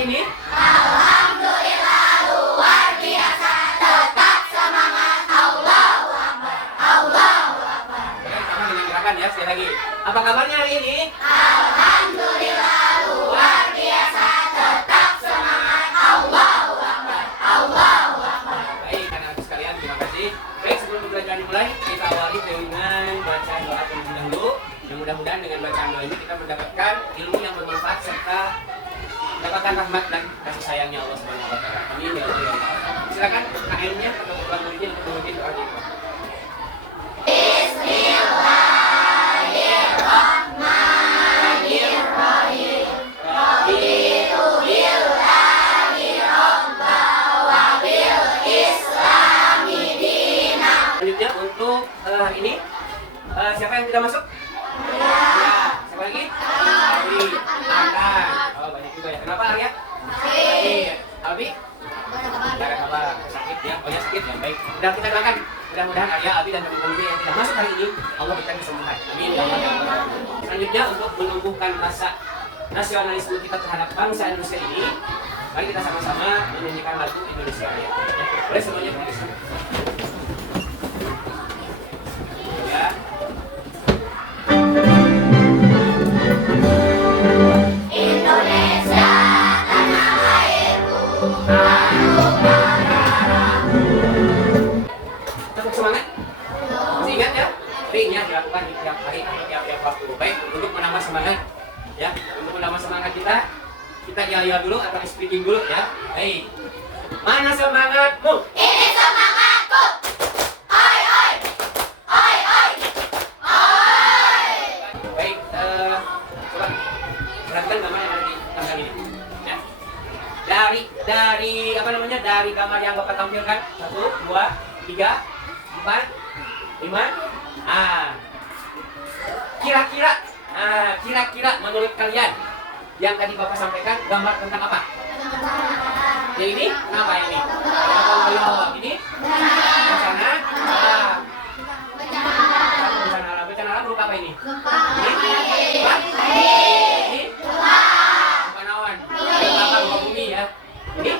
hari ini? Alhamdulillah luar biasa. Tetap semangat. Allahu Akbar. Allahu Akbar. Sama dengan gerakan ya, sekali lagi. Apa kabarnya hari ini? Alhamdulillah luar biasa. Tetap semangat. Allahu Akbar. Allahu Akbar. Baik, anak-anak sekalian, terima kasih. Baik, sebelum pembelajaran dimulai, kita awali dengan bacaan doa terlebih dahulu. Dan mudah-mudahan dengan bacaan doa ini kita mendapatkan ilmu yang bermanfaat serta mendapatkan rahmat dan kasih sayangnya Allah Subhanahu wa taala. Amin ya rabbal alamin. Silakan KM-nya atau ketua muridnya untuk memimpin doa kita. Bismillahirrahmanirrahim. Raditu billahi robba wa bil islami dina. Selanjutnya untuk hari ini siapa yang tidak masuk? Ya. Siapa lagi? Ari. Akan. Oh, banyak juga ya. Kenapa Arya? Sakit. Albi? Tidak ada kabar. Sakit ya. Oh ya, sakit ya. Baik. Dan kita doakan mudah-mudahan Arya, Abi dan teman-teman yang tidak masuk hari ini Allah berikan kesembuhan. Amin ya Allah. Selanjutnya untuk menumbuhkan rasa nasionalisme kita terhadap bangsa Indonesia ini, mari kita sama-sama menyanyikan lagu Indonesia Raya. Ya. Boleh semuanya berdiri. Ya. Indonesia tanah airku, harum darahku. Tetap semangat? Masih ingat ya? Sering ya dilakukan di tiap hari atau tiap waktu. Baik, untuk menambah semangat ya, untuk menambah semangat kita yel-yel dulu atau speaking dulu ya. Baik. Mana semangatmu? Ini semangatku. Oi oi. Oi oi. Oi. Baik, coba perhatikan gambar yang ada di tanggal ini. Ya. Dari apa namanya? Dari gambar yang Bapak tampilkan 1, 2, 3, 4, 5. Kira-kira menurut kalian yang tadi Bapak sampaikan gambar tentang apa? Ya ini apa ini? Ini bencana alam. Bencana alam berupa apa ini? Ini berupa awan. Berupa bumi ya. Ini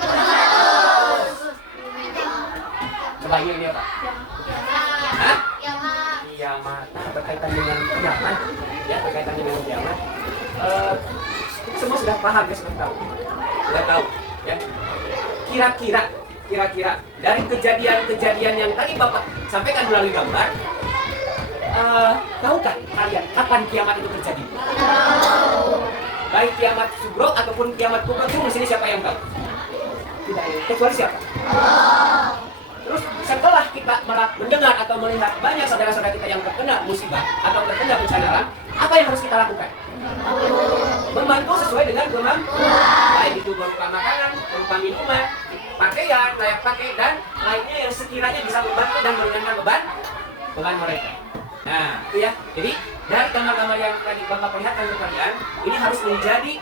coba ini apa? Hah? Kiamat. Nah, berkaitan dengan kiamat. Ya, berkaitan dengan kiamat. Kita semua sudah paham ya, sudah tahu ya. Kira-kira dari kejadian yang tadi Bapak sampaikan melalui gambar, tahukah kalian kapan kiamat itu terjadi? Baik kiamat sugro ataupun kiamat kubra itu di sini siapa yang tahu? Tidak ada. Kecuali siapa? Terus setelah kita mendengar atau melihat banyak saudara-saudara kita yang terkena musibah atau terkena bencana alam, apa yang harus kita lakukan? Membantu sesuai dengan kemampuan, baik itu berupa makanan, berupa minuman, pakaian, layak pakai, dan lainnya yang sekiranya bisa membantu dan meringankan beban mereka. Nah, itu ya. Jadi dari gambar-gambar yang tadi Bapak perlihatkan ke kalian, ini harus menjadi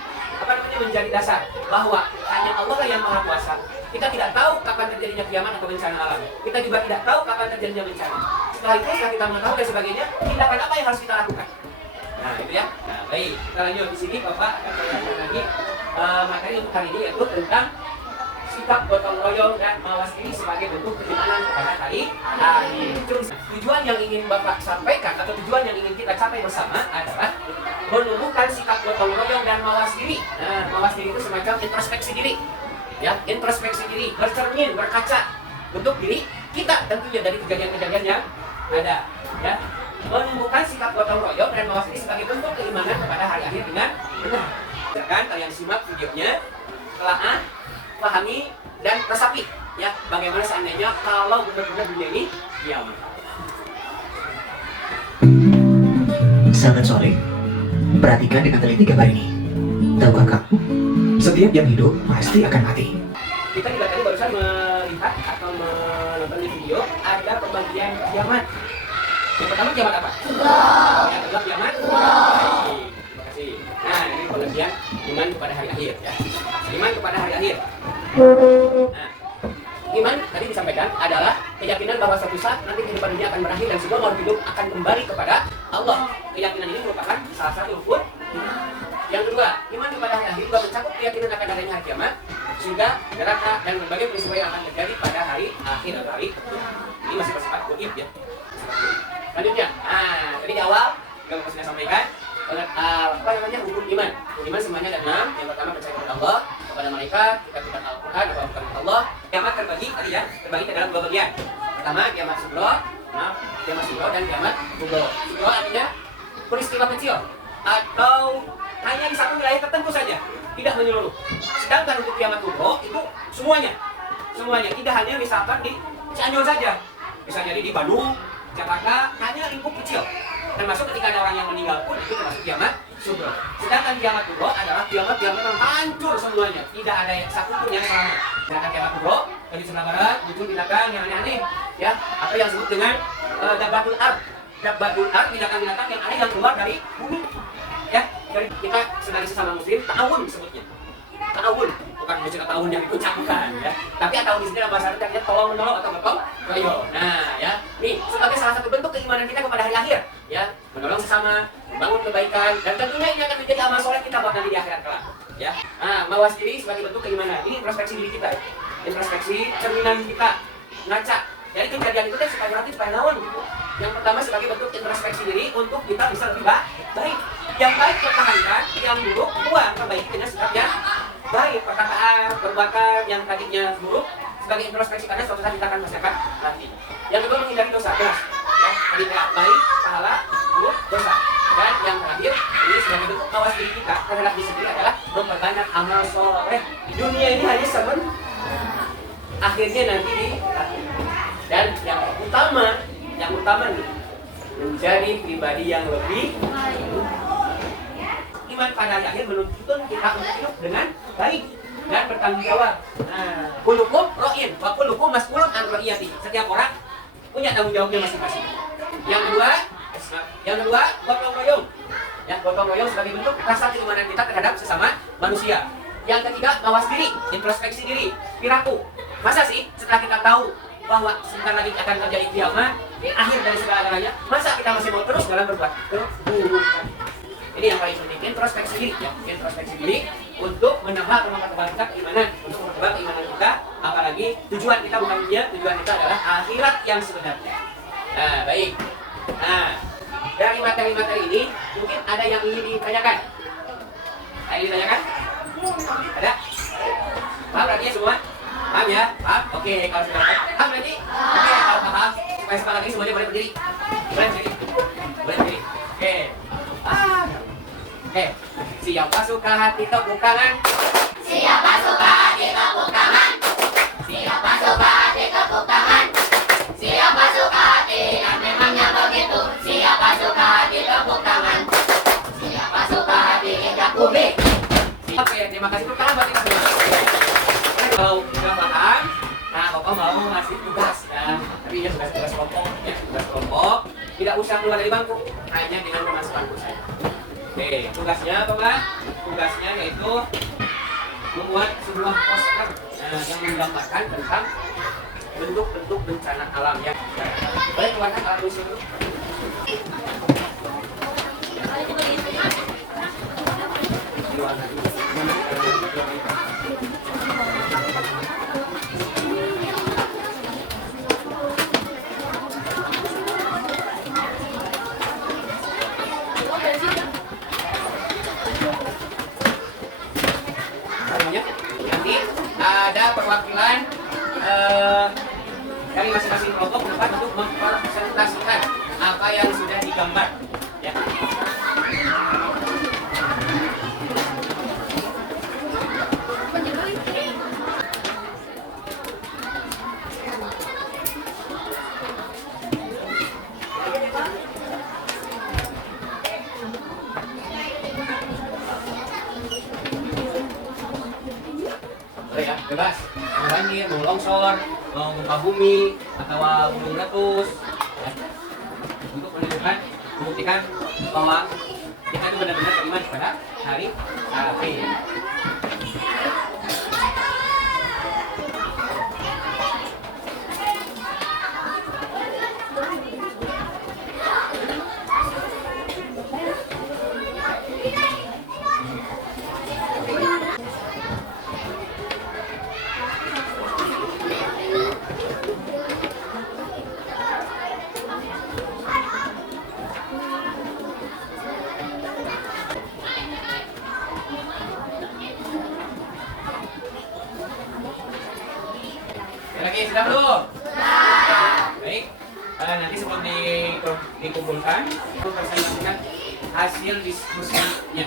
dasar bahwa hanya Allah lah yang Maha Kuasa. Kita tidak tahu kapan terjadinya kiamat atau bencana alam. Kita juga tidak tahu kapan terjadinya bencana. Setelah itu, setelah kita mengetahui dan sebagainya, tindakan apa yang harus kita lakukan? Nah, itu ya. Nah, baik. Kita lanjut di sini, Bapak akan perlihatkan lagi materi untuk hari ini, yaitu tentang sikap gotong royong dan mawas diri sebagai bentuk keimanan kepada hari akhir. Tujuan yang ingin Bapak sampaikan atau tujuan yang ingin kita capai bersama adalah menumbuhkan sikap gotong royong dan mawas diri. Nah, mawas diri itu semacam introspeksi diri. Ya, introspeksi diri, bercermin, berkaca untuk diri kita tentunya dari kejadian-kejadian yang ada. Ya, menumbuhkan sikap gotong royong dan mawas diri sebagai bentuk keimanan kepada hari akhir dengan benar. Silakan kalian simak videonya, telaah, pahami dan resapi ya bagaimana seandainya kalau benar-benar dunia ini kiamat. Selamat sore. Perhatikan dengan teliti gambar ini. Tahukah kamu, setiap yang hidup pasti akan mati. Kita juga tadi barusan melihat atau menonton di video ada pembagian kiamat. Yang pertama kiamat apa? Yang kedua kiamat? Baik, terima kasih. Nah, ini pembagian iman kepada hari akhir ya. Iman kepada hari akhir. Nah, iman tadi disampaikan adalah keyakinan bahwa suatu saat nanti kehidupan dunia akan berakhir dan semua makhluk hidup akan kembali kepada Allah. Keyakinan ini merupakan salah satu rukun Yang kedua, iman kepada hari akhir juga mencakup keyakinan akan adanya hari kiamat, surga, neraka, dan berbagai peristiwa yang akan terjadi pada hari akhir atau hari ini masih bersifat gaib ya. Selanjutnya, tadi di awal juga sudah sampaikan apa namanya hukum iman. Hukum iman semuanya ada 6. Yang pertama percaya kepada Allah, kepada malaikat, kitab Al-Quran, kepada Allah. Kiamat terbagi tadi ya, terbagi ke dalam 2 bagian. Pertama kiamat sugro, kiamat sugro dan kiamat kubro. Sugro artinya peristiwa kecil atau hanya di satu wilayah tertentu saja, tidak menyeluruh. Sedangkan untuk kiamat kubro itu semuanya, tidak hanya misalkan di Cianjur saja, bisa jadi di Bandung, Jakarta, hanya lingkup kecil. Termasuk ketika ada orang yang meninggal pun itu termasuk kiamat sugro. Sedangkan kiamat kubro adalah kiamat yang memang hancur semuanya, tidak ada satu pun yang selamat. Sedangkan kiamat kubro dari sebelah barat muncul binatang yang aneh-aneh, ya, atau yang disebut dengan dabbatul ard. Dabbatul ard, binatang-binatang yang aneh yang keluar dari bumi. Ya, dari kita sebagai sesama muslim ta'awun disebutnya. Ta'awun, bukan maksudnya ta'awun yang dikucak, bukan ya. Tapi ta'awun di sini dalam bahasa Arab artinya tolong menolong atau gotong royong. Nah, ya, nih sebagai salah satu bentuk keimanan kita kepada hari akhir, ya, menolong sesama, membangun kebaikan, dan tentunya ini akan menjadi amal soleh kita buat nanti di akhirat kelak. Ya, mawas diri sebagai bentuk keimanan. Ini introspeksi diri kita, introspeksi cerminan kita, ngaca. Jadi kejadian itu kan supaya nanti supaya naon gitu. Yang pertama sebagai bentuk introspeksi diri untuk kita bisa lebih baik. Yang baik pertahankan, yang buruk buang, perbaiki dengan sikap yang baik. Perkataan, perbuatan yang tadinya buruk sebagai introspeksi karena suatu saat kita akan merasakan nanti. Yang kedua menghindari dosa keras. Ya, tadi baik, pahala, buruk, dosa. Dan yang terakhir ini sebagai bentuk mawas diri kita terhadap diri sendiri adalah memperbanyak amal soleh. Di dunia ini hanya akhirnya nanti di akhir. Dan yang utama nih menjadi pribadi yang lebih iman pada hari akhir menuntun kita untuk hidup dengan baik dan bertanggung jawab. Kullukum ra'in wa kullukum mas'ulun an ra'iyati. Setiap orang punya tanggung jawabnya masing-masing. Yang kedua gotong royong. Ya, gotong royong sebagai bentuk rasa keimanan kita terhadap sesama manusia. Yang ketiga, mawas diri, introspeksi diri, piraku. Masa sih setelah kita tahu bahwa sebentar lagi akan terjadi kiamat, akhir dari segala-galanya, masa kita masih mau terus dalam berbuat keburukan? Ini yang paling penting, introspeksi diri, ya, introspeksi diri untuk menambah atau mempertahankan keimanan, untuk mempertahankan keimanan kita, apalagi tujuan kita bukan dunia, tujuan kita adalah akhirat yang sebenarnya. Nah, baik. Nah, dari materi-materi ini mungkin ada yang ingin ditanyakan. Ada yang ditanyakan? Ada? Paham berarti semua? Paham ya? Paham? Oke, kalau sudah paham berarti? Oke, kalau paham, supaya semangat lagi semuanya boleh berdiri. Boleh berdiri? Boleh berdiri? Oke. Siapa suka hati tepuk tangan? Siapa suka hati tepuk tangan? Siapa suka hati tepuk tangan? Siapa suka hati yang memangnya begitu? Siapa suka hati tepuk tangan? Siapa suka hati indah publik? Oke, terima kasih tepuk tangan buat kita semua. Kalau sudah paham, nah Bapak mau ngasih tugas ya. Tapi ya tugas kelompok, ya tugas kelompok. Tidak usah keluar dari bangku, hanya dengan memasukkan bangku saya. Oke, tugasnya apa Pak? Tugasnya yaitu membuat sebuah poster yang menggambarkan tentang bentuk-bentuk bencana alam ya. Boleh keluarkan alat tulis dulu. Nanti ada perwakilan dari masing-masing kelompok untuk mempresentasikan apa yang sudah digambar. Ya. Ya, bebas. Mau banjir, mau longsor, mau gempa bumi, atau gunung meletus, ya. Untuk menunjukkan, membuktikan bahwa kita itu benar-benar beriman kepada hari akhir. Nanti sebelum dikumpulkan, itu saya lakukan hasil diskusinya.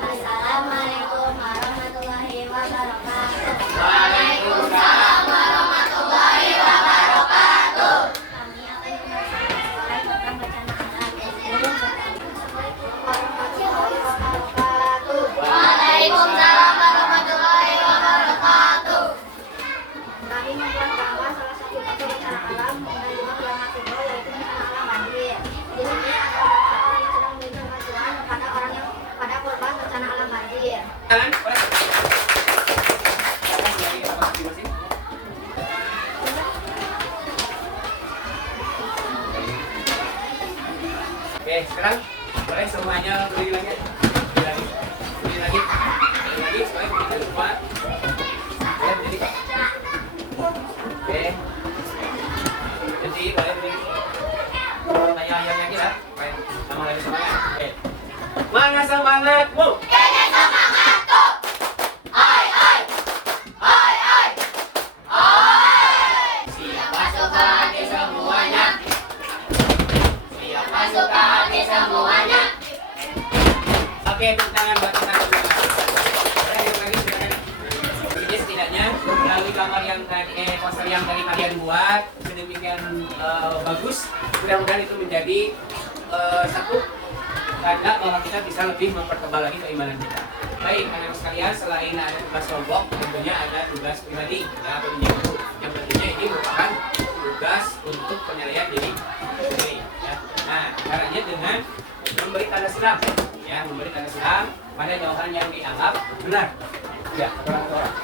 Assalamualaikum warahmatullahi wabarakatuh. Waalaikumsalam warahmatullahi wabarakatuh. Kami akan membacakan tentang bacaan alam. Waalaikumsalam warahmatullahi wabarakatuh. Kami membuat gambar salah satu contoh bencana alam dan juga kiamat kubro, yaitu bencana alam banjir. Di sini ada orang yang sedang memberikan bantuan kepada orang yang pada korban bencana alam banjir. Oke, sekarang boleh semuanya berdiri lagi. Berdiri lagi supaya kita semua boleh berdiri. Oke, jadi boleh berdiri. Tanya yang lagi lah, supaya sama lagi semuanya. Oke, mana semangatmu? Ini semangatku. Oi, oi. Oi, oi. Oi. Siap Masuk ke hati semuanya. Masuk ke hati semuanya. Oke, tepuk tangan buat kita semua. Boleh yuk lagi silakan. Jadi setidaknya melalui gambar yang tadi, poster yang tadi kalian buat sedemikian bagus, mudah-mudahan itu menjadi satu tanda bahwa kita bisa lebih mempertebal lagi keimanan kita. Baik, anak-anak sekalian, selain ada tugas kelompok, tentunya ada tugas pribadi ya, atau individu. Yang tentunya ini merupakan tugas untuk penilaian diri sendiri. Ya. Nah, caranya dengan memberi tanda silam, ya, memberi tanda silam pada jawaban yang dianggap benar. Ya, orang-orang.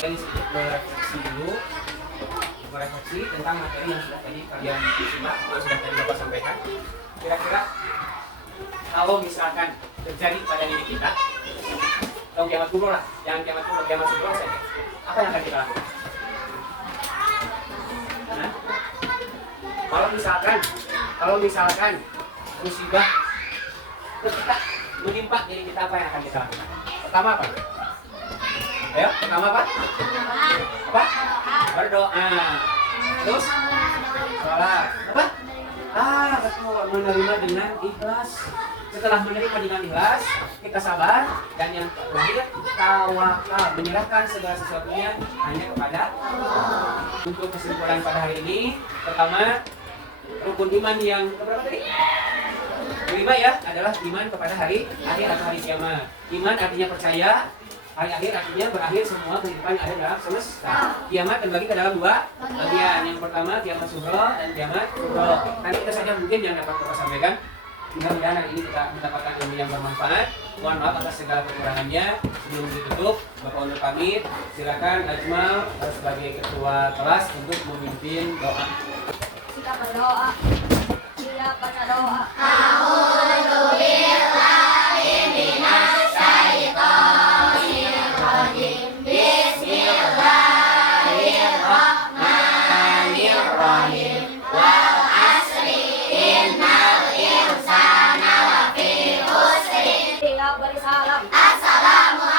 Kalian sedikit merefleksi dulu, merefleksi tentang materi yang sudah tadi kalian simak, yang sudah tadi Bapak sampaikan. Kira-kira kalau misalkan terjadi pada diri kita, atau kiamat kubro lah, jangan kiamat kubro, kiamat kubro saja, apa yang akan kita lakukan? Nah, kalau misalkan musibah ketika menimpa diri kita, apa yang akan kita lakukan? Pertama apa? Ayo, pertama apa? Apa? Berdoa. Terus? Sholat. Apa? Betul. Menerima dengan ikhlas. Setelah menerima dengan ikhlas, kita sabar. Dan yang terakhir, tawakal. Menyerahkan segala sesuatunya hanya kepada Allah. Untuk kesimpulan pada hari ini, pertama, rukun iman yang keberapa tadi? Kelima ya, adalah iman kepada hari akhir atau hari kiamat. Iman artinya percaya. Hari akhir artinya berakhir semua kehidupan yang ada dalam semesta. Kiamat terbagi ke dalam dua bagian. Yang pertama kiamat sughra dan kiamat kubra. Nanti itu saja mungkin yang dapat kita sampaikan. Mudah-mudahan hari ini kita mendapatkan ilmu yang bermanfaat. Mohon maaf atas segala kekurangannya. Sebelum ditutup, Bapak undur pamit. Silakan Ajmal sebagai ketua kelas untuk memimpin doa. Kita berdoa. Siapa berdoa?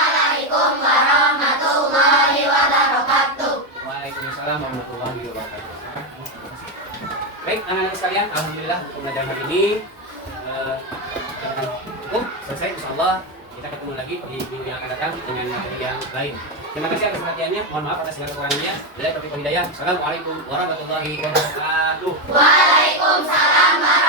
Assalamualaikum warahmatullahi wabarakatuh. Waalaikumsalam warahmatullahi wabarakatuh. Baik, anak-anak sekalian, alhamdulillah untuk pembelajaran hari ini cukup selesai. Insyaallah kita ketemu lagi di minggu yang akan datang dengan materi yang lain. Terima kasih atas perhatiannya. Mohon maaf atas segala kekurangannya. Billahi taufiq wal hidayah. Assalamualaikum warahmatullahi wabarakatuh. Waalaikumsalam.